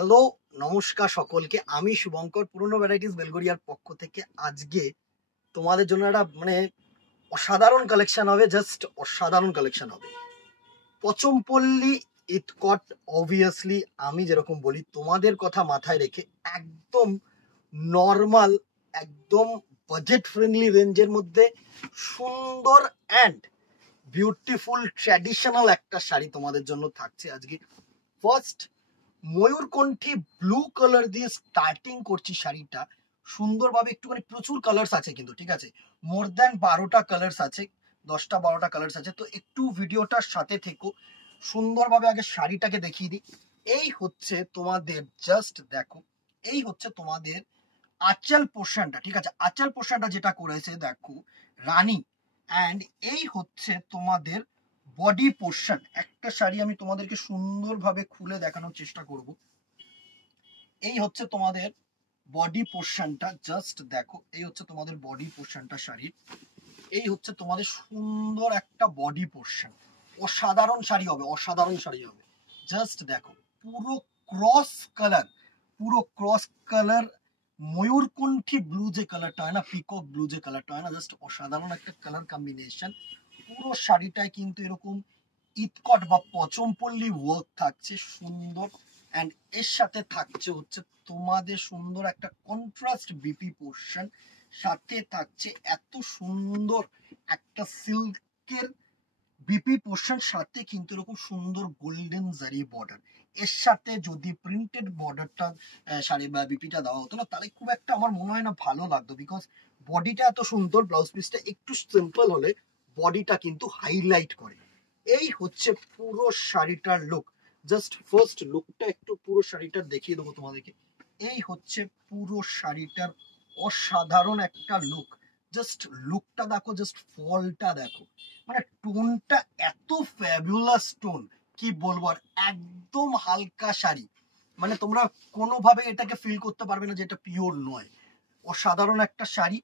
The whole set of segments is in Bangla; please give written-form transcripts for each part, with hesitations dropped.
হ্যালো, নমস্কার সকলকে। আমি শুভঙ্কর, পুরনো ভ্যারাইটিস বেলগড়িয়ার পক্ষ থেকে। আজকে তোমাদের জন্য একটা অসাধারণ কালেকশন হবে, জাস্ট অসাধারণ কালেকশন হবে। পচমপল্লী ইটকট, অবভিয়াসলি আমি যেরকম বলি তোমাদের কথা মাথায় রেখে একদম নর্মাল, একদম বাজেট ফ্রেন্ডলি রেঞ্জের মধ্যে সুন্দর অ্যান্ড বিউটিফুল ট্র্যাডিশনাল একটা শাড়ি তোমাদের জন্য থাকছে আজকে। ফার্স্ট ময়ূরকণ্ঠী ব্লু কালার দিয়ে স্টার্টিং করছি শাড়িটা সুন্দরভাবে। একটুখানি প্রচুর কালার্স আছে কিন্তু, ঠিক আছে, মোর দ্যান 12টা কালার্স আছে, 10টা 12টা কালার্স আছে। তো একটু ভিডিওটার সাথে থেকো, সুন্দরভাবে আগে শাড়িটাকে দেখিয়ে দিই। এই হচ্ছে তোমাদের, জাস্ট দেখো, এই হচ্ছে তোমাদের আঁচল পোর্শনটা, ঠিক আছে। আঁচল পোর্শনটা যেটা করেছে দেখো রানী, অ্যান্ড এই হচ্ছে তোমাদের বডি পোর্শন। একটা শাড়ি আমি তোমাদেরকে সুন্দরভাবে খুলে দেখানোর চেষ্টা করব। এই হচ্ছে তোমাদের বডি পোর্শনটা, জাস্ট দেখো, এই হচ্ছে তোমাদের বডি পোর্শনটা শাড়ির। এই হচ্ছে তোমাদের সুন্দর একটা বডি পোর্শন। অসাধারণ শাড়ি হবে, অসাধারণ শাড়ি হবে। জাস্ট দেখো, পুরো ক্রস কালার, পুরো ক্রস কালার ময়ূরকণ্ঠী ব্লু যে কালারটা হয় না, পিকক ব্লু যে কালারটা হয় না, জাস্ট অসাধারণ একটা কালার কম্বিনেশন। পুরো শাড়িটায় কিন্তু এরকম ইটকট বা পচমপল্লী ওয়ার্ক থাকছে সুন্দর, অ্যান্ড এর সাথে থাকছে হচ্ছে তোমাদের সুন্দর একটা কন্ট্রাস্ট বিপি পোর্শন। সাথে থাকছে এত সুন্দর একটা সিল্কের বিপি পোর্শন, সাথে কিন্তু এরকম সুন্দর গোল্ডেন জারি বর্ডার। এর সাথে যদি প্রিন্টেড বর্ডারটা শাড়ি বা বিপিটা দেওয়া হতো না, তাহলে খুব একটা আমার মনে হয় না ভালো লাগতো, বিকজ বডিটা এত সুন্দর, ব্লাউজ পিসটা একটু সিম্পল হলে বডিটা কিন্তু হাইলাইট করে। এই হচ্ছে পুরো শাড়িটার লুক। জাস্ট ফার্স্ট লুকটা একটু পুরো শাড়িটার দেখিয়ে দেবো তোমাদেরকে। এই হচ্ছে পুরো শাড়িটার অসাধারণ একটা লুক। জাস্ট লুকটা দেখো, জাস্ট ফলটা দেখো, মানে টোনটা এত ফ্যাবুলাস টোন, কি বলবো। আর একদম হালকা শাড়ি, মানে তোমরা কোনোভাবে এটাকে ফিল করতে পারবে না যে এটা পিওর নয়। অসাধারণ একটা শাড়ি।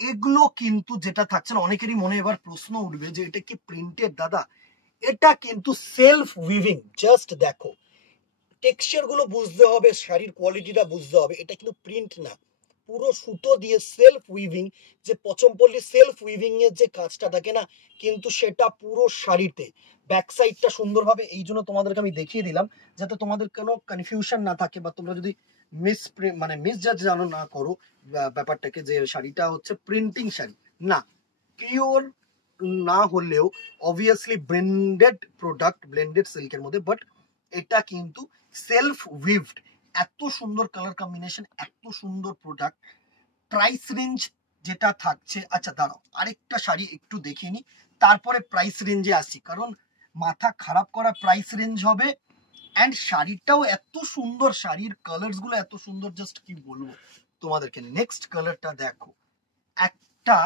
এগুলো কিন্তু যেটা থাকছে না, অনেকেরই মনে এবার প্রশ্ন উঠবে যে এটা কি প্রিন্টেড দাদা? এটা কিন্তু সেলফ উইভিং। জাস্ট দেখো, টেক্সচার গুলো বুঝতে হবে, শাড়ির কোয়ালিটিটা বুঝতে হবে। এটা কিন্তু প্রিন্ট না, পুরো সুতো দিয়ে সেলফ উইভিং। যে পচমপল্লী সেলফ উইভিং এর যে কাজটা থাকে না, কিন্তু সেটা পুরো শাড়িতে। ব্যাক সাইডটা সুন্দরভাবে, এই জন্য তোমাদেরকে আমি দেখিয়ে দিলাম যাতে তোমাদের কোনো কনফিউশন না থাকে, বা তোমরা যদি মিসজাজ জানো না করো ব্যাপারটাকে, যে শাড়িটা হচ্ছে প্রিন্টিং শাড়ি না। পিওর না হলেও অবভিয়াসলি ব্লেন্ডেড প্রোডাক্ট, ব্লেন্ডেড সিল্কের মধ্যে, বাট এটা কিন্তু সেলফ উইভড। এত সুন্দর কালার কম্বিনেশন, এত সুন্দর প্রোডাক্ট। প্রাইস রেঞ্জ যেটা থাকছে, আচ্ছা দাঁড়াও আরেকটা শাড়ি একটু দেখিয়ে নি, তারপরে প্রাইস রেঞ্জে আসি, কারণ মাথা খারাপ করা প্রাইস রেঞ্জ হবে। অ্যান্ড শাড়িটাও এত সুন্দর, শাড়ির কালার্স গুলো এত সুন্দর, জাস্ট কি বলবো তোমাদেরকে। নেক্সট কালারটা দেখো, একটা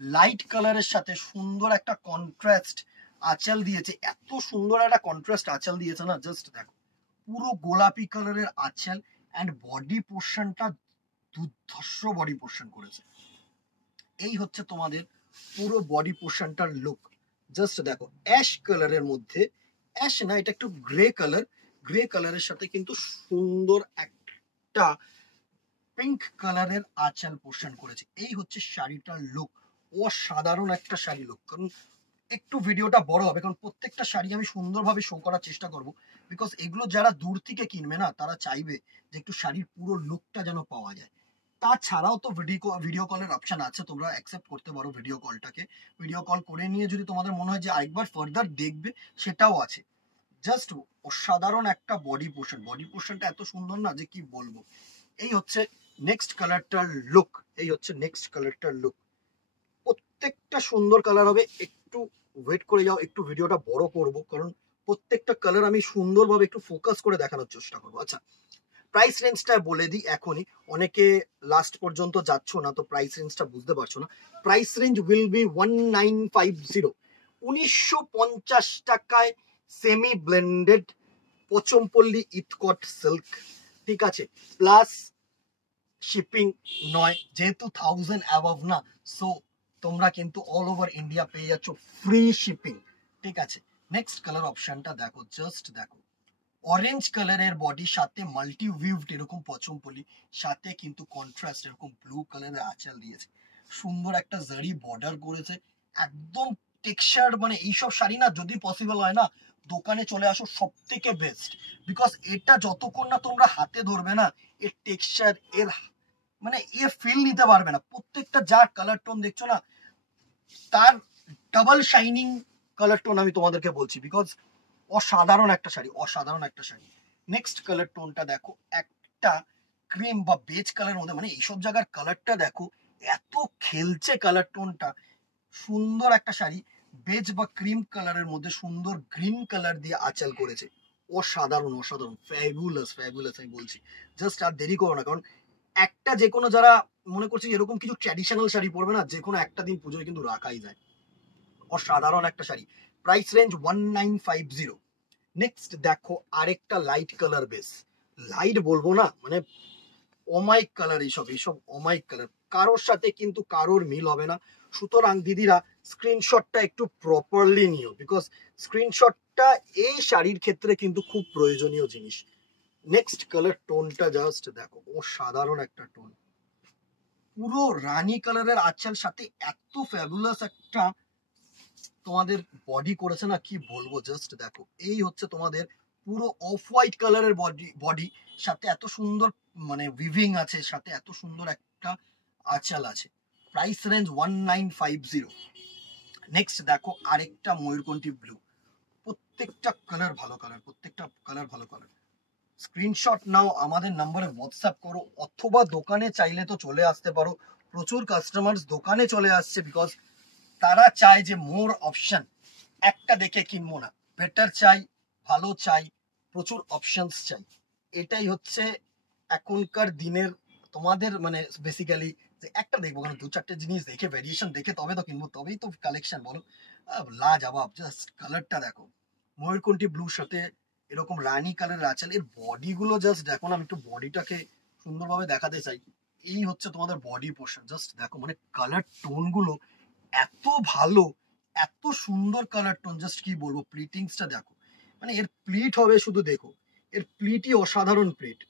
লাইট কালারের সাথে সুন্দর একটা কন্ট্রাস্ট আঁচল দিয়েছে। এত সুন্দর একটা কন্ট্রাস্ট আঁচল দিয়েছে না, জাস্ট দেখো, পুরো গোলাপি কালারের আঁচল, অ্যান্ড বডি পোর্শনটা দুর্ধর্ষ বডি পোর্শন করেছে। এই হচ্ছে তোমাদের পুরো বডি পোর্শনটার লুক। জাস্ট দেখো, অ্যাশ কালারের মধ্যে, অ্যাশ না, এটা একটু গ্রে কালার, গ্রে কালারের সাথে কিন্তু সুন্দর একটা পিঙ্ক কালারের আঁচল পোর্শন করেছে। এই হচ্ছে শাড়িটার লুক। অসাধারণ একটা শাড়ি লুক। কারণ একটু ভিডিওটা বড় হবে, কারণ প্রত্যেকটা শাড়ি আমি সুন্দরভাবে শো করার চেষ্টা করব, বিকজ এগুলো যারা দূর থেকে কিনবে না, তারা চাইবে যে একটু শাড়ির পুরো লুকটা যেন পাওয়া যায়। তাছাড়াও তো ভিডিও কলের অপশন আছে, তোমরা অ্যাকসেপ্ট করতে পারো ভিডিও কলটাকে। ভিডিও কল করে নিয়ে যদি তোমাদের মনে হয় যে আরেকবার ফার্দার দেখবে, সেটাও আছে। জাস্ট অসাধারণ একটা বডি পোর্শন, বডি পোর্শনটা এত সুন্দর না যে কি বলবো। এই হচ্ছে নেক্সট কালারটার লুক, এই হচ্ছে নেক্সট কালারটার লুক। প্রত্যেকটা সুন্দর কালার হবে। একটু ওয়েট করে যাও, একটু ভিডিওটা বড় করব, কারণ প্রত্যেকটা কালার আমি সুন্দরভাবে একটু ফোকাস করে দেখানোর চেষ্টা করবো। আচ্ছা, প্রাইস রেঞ্জটা বলে দিই এখনই, অনেকে লাস্ট পর্যন্ত যাচ্ছ না, তো প্রাইস রেঞ্জটা বুঝতে পারছো না। প্রাইস রেঞ্জ উইল বি 1950, 1950 টাকায় সেমি ব্লেন্ডেড পচমপল্লী ইটকট সিল্ক, ঠিক আছে, প্লাস শিপিং নয়, যেহেতু 1000 অ্যাবভ না, সো তোমরা কিন্তু অল ওভার ইন্ডিয়া পেয়ে যাচ্ছ ফ্রি শিপিং, ঠিক আছে। নেক্সট কালার অপশনটা দেখো, জাস্ট দেখো, অরেঞ্জ কালারের বডির সাথে মাল্টি ভিউড এরকম পচমপলি, সাথে কিন্তু কন্ট্রাস্ট এরকম ব্লু কালারের আঁচল দিয়েছে, সুন্দর একটা জারি বর্ডার করেছে, একদম টেক্সচার। মানে এইসব শাড়ি না যদি পসিবল হয় না দোকানে চলে আসো, সব থেকে বেস্ট। বিকজ এটা যতক্ষণ না তোমরা হাতে ধরবে না এর টেক্সচার, এর মানে এ ফিল নিতে পারবে না। প্রত্যেকটা যা কালার টোন দেখছো না তার ডাবল শাইনিং কালার টোন আমি তোমাদেরকে বলছি, বিকজ অসাধারণ একটা শাড়ি, অসাধারণ একটা শাড়ি। নেক্সট কালার টোনটা দেখো, একটা ক্রিম বা বেজ কালার মধ্যে, মানে এইসব জায়গার কালারটা দেখো এত খেলছে কালার টোনটা, সুন্দর একটা শাড়ি। বেজ বা ক্রিম কালারের মধ্যে সুন্দর গ্রিন কালার দিয়ে আঁচল করেছে, অসাধারণ অসাধারণ, ফ্যাবুলাস ফ্যাবুলাস আমি বলছি। জাস্ট আর দেরি করো না, কারণ একটা যে কোনো যারা মনে করছে এরকম কিছু ট্র্যাডিশনাল শাড়ি পরবে না, যে কোনো একটা দিন পুজোয় কিন্তু রাখাই যায়। অসাধারণ একটা শাড়ি, প্রাইস রেঞ্জ 1950। নেক্সট দেখো আরেকটা লাইট কালার বেস, লাইট বলবো না মানে অমাইক কালার, এইসব এইসব অমাইক কালার, কারোর সাথে কিন্তু কারোর মিল হবে না। সুতরাং দিদিরা স্ক্রিনশটটা একটু প্রপারলি নিও, বিকজ স্ক্রিনশটটা এই শাড়ির ক্ষেত্রে কিন্তু খুব প্রয়োজনীয় জিনিস। নেক্সট কালার টোনটা জাস্ট দেখো, অসাধারণ একটা টোন, পুরো রানী কালারের আঁচল সাথে এত ফ্যাবুলাস একটা তোমাদের বডি করেছে না, কি বলবো। জাস্ট দেখো এই হচ্ছে তোমাদের পুরো অফ হোয়াইট কালারের বডি, বডি সাথে এত সুন্দর মানে উইভিং আছে, সাথে এত সুন্দর একটা আঁচল আছে। Price range 1950। নেক্সট দেখো আরেকটা ময়ূরকণ্ঠী ব্লু, প্রত্যেকটা কালার ভালো কালার, প্রত্যেকটা কালার ভালো কালার। স্ক্রিনশট নাও, আমাদের নাম্বারে হোয়াটসঅ্যাপ করো, অথবা দোকানে চাইলে তো চলে আসতে পারো। প্রচুর কাস্টমার দোকানে চলে আসছে, বিকজ তারা চায় যে মোর অপশন, একটা দেখে কিনবো না, বেটার চাই, ভালো চাই, প্রচুর অপশনস চাই। এটাই হচ্ছে এখনকার দিনের তোমাদের মানে বেসিক্যালি, যে একটা দেখবো কারণ দু চারটে জিনিস দেখে ভ্যারিয়েশন দেখে তবে তো কিনবো, তবেই তো কালেকশন বলো। লাজবাব, জাস্ট কালারটা দেখো, ময়ূরকণ্ঠী ব্লুর সাথে এরকম রানী কালারের আঁচল, এর বডি গুলো জাস্ট দেখো না, আমি একটু বডিটাকে সুন্দরভাবে দেখাতে চাই। এই হচ্ছে তোমাদের বডি পোর্শন, জাস্ট দেখো মানে কালার টোন গুলো এত ভালো, এত সুন্দর কালার টোন, জাস্ট কি বলবো। প্লিটিংসটা দেখো, মানে এর প্লিট হবে শুধু দেখো, এর প্লিটই অসাধারণ প্লিট,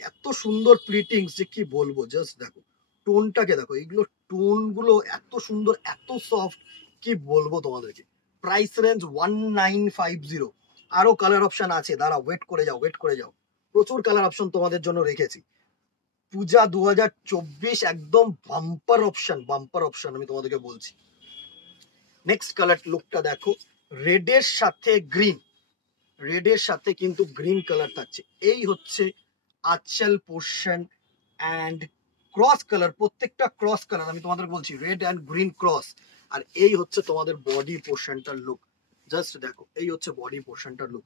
এত সুন্দর প্লিটিংস যে কি বলবো। জাস্ট দেখো টোনটাকে দেখো, এইগুলো টোন গুলো এত সুন্দর, এত সফট, কি বলবো তোমাদেরকে। Price range 1950। আরো কালার অপশন আছে, দাঁড়া ওয়েট করে যাও, ওয়েট করে যাও, প্রচুর কালার অপশন তোমাদের জন্য রেখেছি। পূজা 2024 একদম বাম্পার অপশন, বাম্পার অপশন আমি তোমাদেরকে বলছি। নেক্সট কালার লুকটা দেখো, রেডের সাথে গ্রিন, রেডের সাথে কিন্তু গ্রিন কালার থাকছে, এই হচ্ছে আঁচল পোর্শন অ্যান্ড ক্রস কালার, প্রত্যেকটা ক্রস কালার আমি তোমাদের বলছি, রেড অ্যান্ড গ্রিন ক্রস। আর এই হচ্ছে তোমাদের বডি পোর্শনটার লুক, জাস্ট দেখো এই হচ্ছে বডি পোর্শনটার লুক,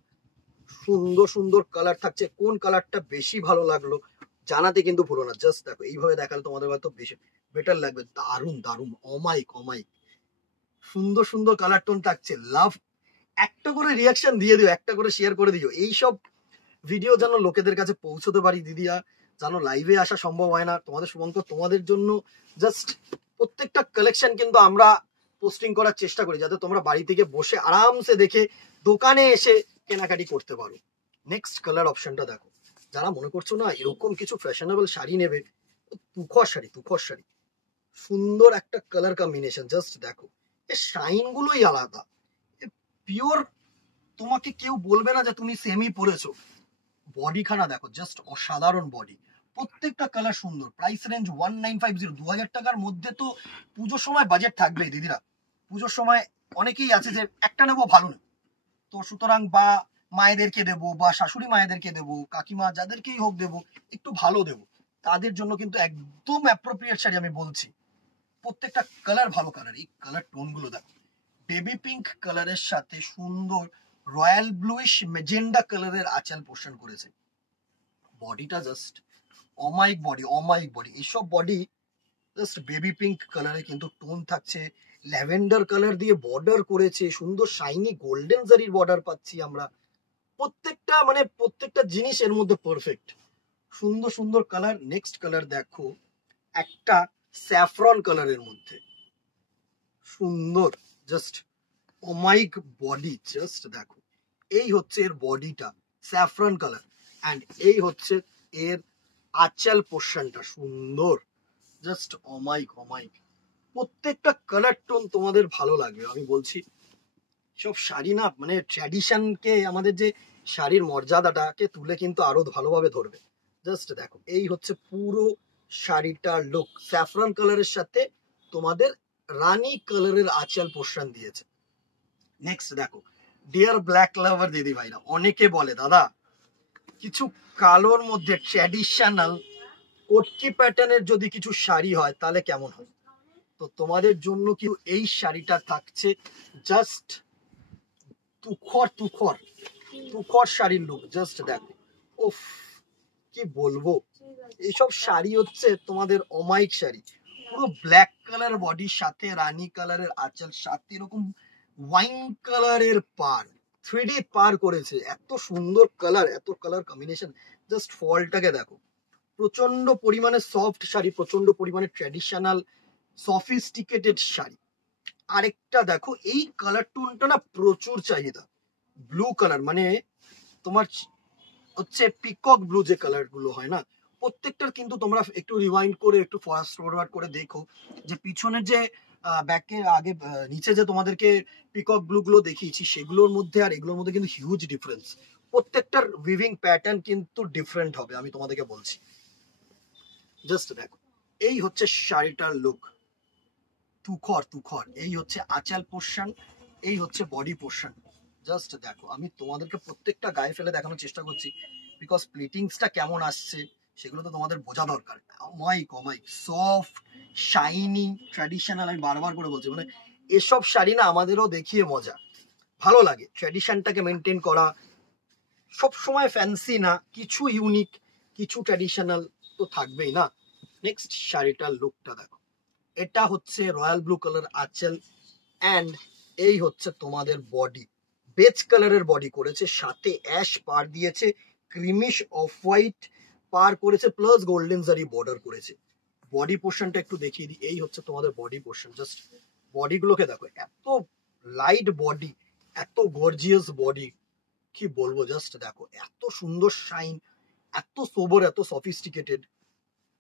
সুন্দর সুন্দর কালার থাকছে। কোন কালারটা বেশি ভালো লাগলো জানাতে কিন্তু ভুলো না, জাস্ট দেখো এইভাবে দেখালে তোমাদের হয়তো বেশি বেটার লাগবে। দারুণ দারুণ, অমাইক অমাইক, সুন্দর সুন্দর কালার টোন থাকছে। লাভ, একটা করে রিয়াকশন দিয়ে দিও, একটা করে শেয়ার করে দিও, এইসব ভিডিও যেন লোকেদের কাছে পৌঁছতে পারি দিদিয়া, জানো লাইভে আসা সম্ভব হয় না তোমাদের শুভঙ্কর, তোমাদের জন্য জাস্ট প্রত্যেকটা কালেকশন কিন্তু আমরা পোস্টিং করার চেষ্টা করি, যাতে তোমরা বাড়ি থেকে বসে আরামসে দেখে দোকানে এসে কেনাকাটি করতে পারো। নেক্সট কালার অপশনটা দেখো, যারা মনে করছো না এরকম কিছু ফ্যাশনেবল শাড়ি নেবে, তুখর শাড়ি, তুখর শাড়ি, সুন্দর একটা কালার কম্বিনেশন, জাস্ট দেখো এর শাইন গুলোই আলাদা, পিওর, তোমাকে কেউ বলবে না যে তুমি সেমি পরেছো। বডি খানা দেখো, জাস্ট অসাধারণ বডি, প্রত্যেকটা কালার সুন্দর। Price range 1950। 2000 টাকার মধ্যে তো পুজোর সময় বাজেট থাকবেই দিদিরা, পুজোর সময় অনেকেই আছে যে একটা নেবো ভালো না, তো সুতরাং বা মায়েদেরকে দেবো বা শাশুড়ি মায়েদেরকে দেবো, কাকিমা যাদেরকেই হোক দেবো, একটু ভালো দেবো, তাদের জন্য কিন্তু একদম অ্যাপ্রোপ্রিয়েট শাড়ি আমি বলছি। প্রত্যেকটা কালার ভালো কালার, এই কালার টোন গুলো দেখো, বেবি পিঙ্ক কালারের সাথে সুন্দর রয়্যাল ব্লুইশ মেজেন্ডা কালারের আঁচল পোর্শন করেছে। বডিটা জাস্ট অমাইক বডি, অমাইক বডি, এইসব বডি জাস্ট বেবি পিঙ্ক কালারে কিন্তু টোন থাকছে, ল্যাভেন্ডার কালার দিয়ে বর্ডার করেছে, সুন্দর শাইনি গোল্ডেন জারির বর্ডার পাচ্ছি আমরা। প্রত্যেকটা মানে প্রত্যেকটা জিনিস এর মধ্যে পারফেক্ট, সুন্দর সুন্দর কালার। নেক্সট কালার দেখো, একটা স্যাফরন কালারের মধ্যে সুন্দর, জাস্ট অমাইক বডি, জাস্ট দেখো এই হচ্ছে এর বডিটা, স্যাফরন কালার। অ্যান্ড এই হচ্ছে এর আঁচল পোর্শনটা, সুন্দর, জাস্ট অমাইক অমাইক। প্রত্যেকটা কালার টোন তোমাদের ভালো লাগবে আমি বলছি। সব শাড়ি না মানে ট্র্যাডিশনকে, আমাদের যে শাড়ির মর্যাদাটাকে তুলে কিন্তু আরো ভালোভাবে ধরবে। জাস্ট দেখো, এই হচ্ছে পুরো শাড়িটার লুক। স্যাফরন কালারের সাথে তোমাদের রানী কালারের আঁচল পোর্শন দিয়েছে। নেক্সট দেখো, ডিয়ার ব্ল্যাক লাভার দিদি ভাইরা, অনেকে বলে দাদা কিছু কালোর মধ্যে ট্র্যাডিশনাল কটকি প্যাটার্নের যদি কিছু শাড়ি হয় তাহলে কেমন হয়। তো তোমাদের জন্য কি এই শাড়িটা থাকছে জাস্ট তুখর তুখর তুখর শাড়ির লুক। জাস্ট দেখো, উফ কি বলবো, এইসব শাড়ি হচ্ছে তোমাদের অমাইক শাড়ি। পুরো ব্ল্যাক কালার বডির সাথে রানী কালারের আঁচল, সাথে এরকম ওয়াইন কালারের পার, 3D পার করেছে। এত সুন্দর কালার, এত কালার কম্বিনেশন। জাস্ট ফলটাকে দেখো, প্রচন্ড পরিমাণে সফট শাড়ি, প্রচন্ড পরিমাণে ট্র্যাডিশনাল সফিস্টিকেটেড শাড়ি। আরেকটা দেখো, এই কালার টোনটা না প্রচুর চাহিদা। ব্লু কালার মানে তোমার হচ্ছে পিকক ব্লু যে কালার গুলো হয় না, প্রত্যেকটার কিন্তু তোমরা একটু রিওয়াইন্ড করে একটু ফাস্ট ফরওয়ার্ড করে দেখো যে পিছনের যে ব্যাকের আগে নিচে যে তোমাদেরকে পিকক ব্লু গুলো দেখিয়েছি সেগুলোর মধ্যে আর এগুলোর মধ্যে কিন্তু হিউজ ডিফারেন্স। প্রত্যেকটার উইভিং প্যাটার্ন কিন্তু ডিফারেন্ট হবে আমি তোমাদেরকে বলছি। জাস্ট দেখো, এই হচ্ছে শাড়িটার লুক, তুখর তুখর। এই হচ্ছে আঁচল পোর্শন, এই হচ্ছে বডি পোর্শন। জাস্ট দেখো, আমি তোমাদেরকে প্রত্যেকটা গায়ে ফেলে দেখানোর চেষ্টা করছি, বিকজ প্লিটিংসটা কেমন আসছে সেগুলো তো তোমাদের বোঝা দরকার। অমাইক অমাইক সফট শাইনি ট্র্যাডিশনাল, আমি বারবার করে বলছি মানে এসব শাড়ি না আমাদেরও দেখিয়ে মজা ভালো লাগে। ট্র্যাডিশনটাকে মেনটেন করা, সব সময় ফ্যান্সি না, কিছু ইউনিক কিছু ট্র্যাডিশনাল তো থাকবেই না। নেক্সট শাড়িটার লুকটা দেখো, এটা হচ্ছে রয়্যাল ব্লু কালার আঁচল, অ্যান্ড এই হচ্ছে তোমাদের বডি, বেজ কালারের বডি করেছে, সাথে অ্যাশ পার দিয়েছে, ক্রিমিশ অফ হোয়াইট পার করেছে, প্লাস গোল্ডেন জারি বর্ডার করেছে। বডি পোর্শনটা একটু দেখিয়ে দিই, এই হচ্ছে তোমাদের বডি পোর্শন। জাস্ট বডি গুলোকে দেখো, এত লাইট বডি, এত গর্জিয়াস বডি, কি বলবো। জাস্ট দেখো, এত সুন্দর শাইন, এত সোবর, এত সফিস্টিকেটেড।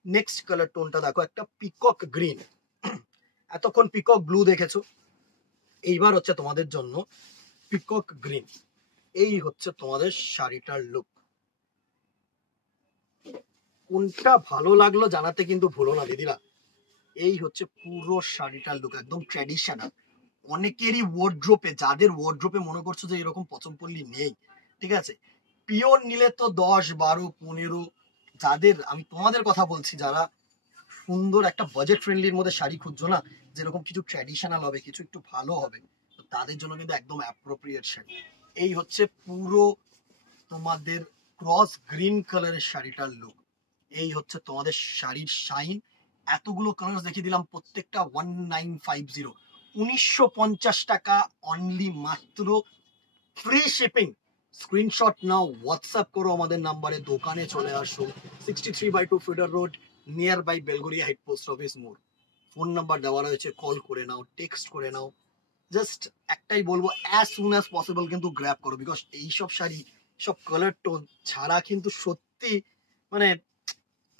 নেক্সট কালার টোনটা দেখো, একটা পিকক গ্রিন, এতক্ষণ পিকক ব্লু দেখেছো, এইবার হচ্ছে তোমাদের জন্য পিকক গ্রিন। এই হচ্ছে তোমাদের শাড়িটার লুক। কোনটা ভালো লাগলো জানাতে কিন্তু ভুলো না দিদিরা। এই হচ্ছে পুরো শাড়িটার লুক, একদম ট্র্যাডিশনাল। অনেকেরই ওয়ার্ড্রোপে, যাদের ওয়ার্ড্রোপে মনে করছো যে এরকম পছন্দপল্লী নেই, ঠিক আছে, পিওর নিলে তো 10, 12, 15, যাদের, আমি তোমাদের কথা বলছি, যারা সুন্দর একটা বাজেট ফ্রেন্ডলির মধ্যে শাড়ি খুঁজছো না, যেরকম কিছু ট্র্যাডিশনাল হবে, কিছু একটু ভালো হবে, তো তাদের জন্য কিন্তু একদম অ্যাপ্রোপ্রিয়েট শাড়ি। এই হচ্ছে পুরো তোমাদের ক্রস গ্রিন কালারের শাড়িটার লুক। এই হচ্ছে তোমাদের শাড়ির শাইন। এতগুলো কালার দেখিয়ে দিলাম, প্রত্যেকটা 1950, 1950 টাকা অনলি, মাত্র, ফ্রি শিপিং। স্ক্রিনশট নাও, হোয়াটসঅ্যাপ করো আমাদের নাম্বারে, দোকানে চলে আসো, 63/2 feeder road, nearby Belgharia head post office মোড়। ফোন নাম্বার দেওয়া রয়েছে, কল করে নাও, টেক্সট করে নাও। জাস্ট একটাই বলবো, অ্যাজ সুন অ্যাজ পসিবল কিন্তু গ্র্যাব করো, বিকজ এইসব শাড়ি, সব কালার টোন ছাড়া কিন্তু সত্যি মানে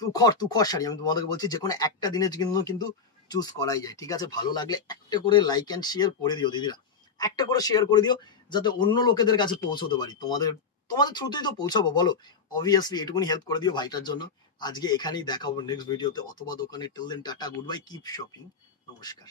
তুখর তুখর শাড়ি। আমি তোমাদেরকে বলছি, যে কোনো একটা দিনের জন্য কিন্তু চুজ করাই যায়। ঠিক আছে, ভালো লাগলে একটা করে লাইক অ্যান্ড শেয়ার করে দিও দিদিরা, একটা করে শেয়ার করে দিও, যাতে অন্য লোকেদের কাছে পৌঁছতে পারি। তোমাদের তোমাদের থ্রুতেই তো পৌঁছাবো, বলো। অবভিয়াসলি এটুকুনি হেল্প করে দিও ভাইটার জন্য। আজকে এখানেই দেখা হবে নেক্সট ভিডিওতে অথবা দোকানে। Till then tata, good bye, keep shopping, নমস্কার।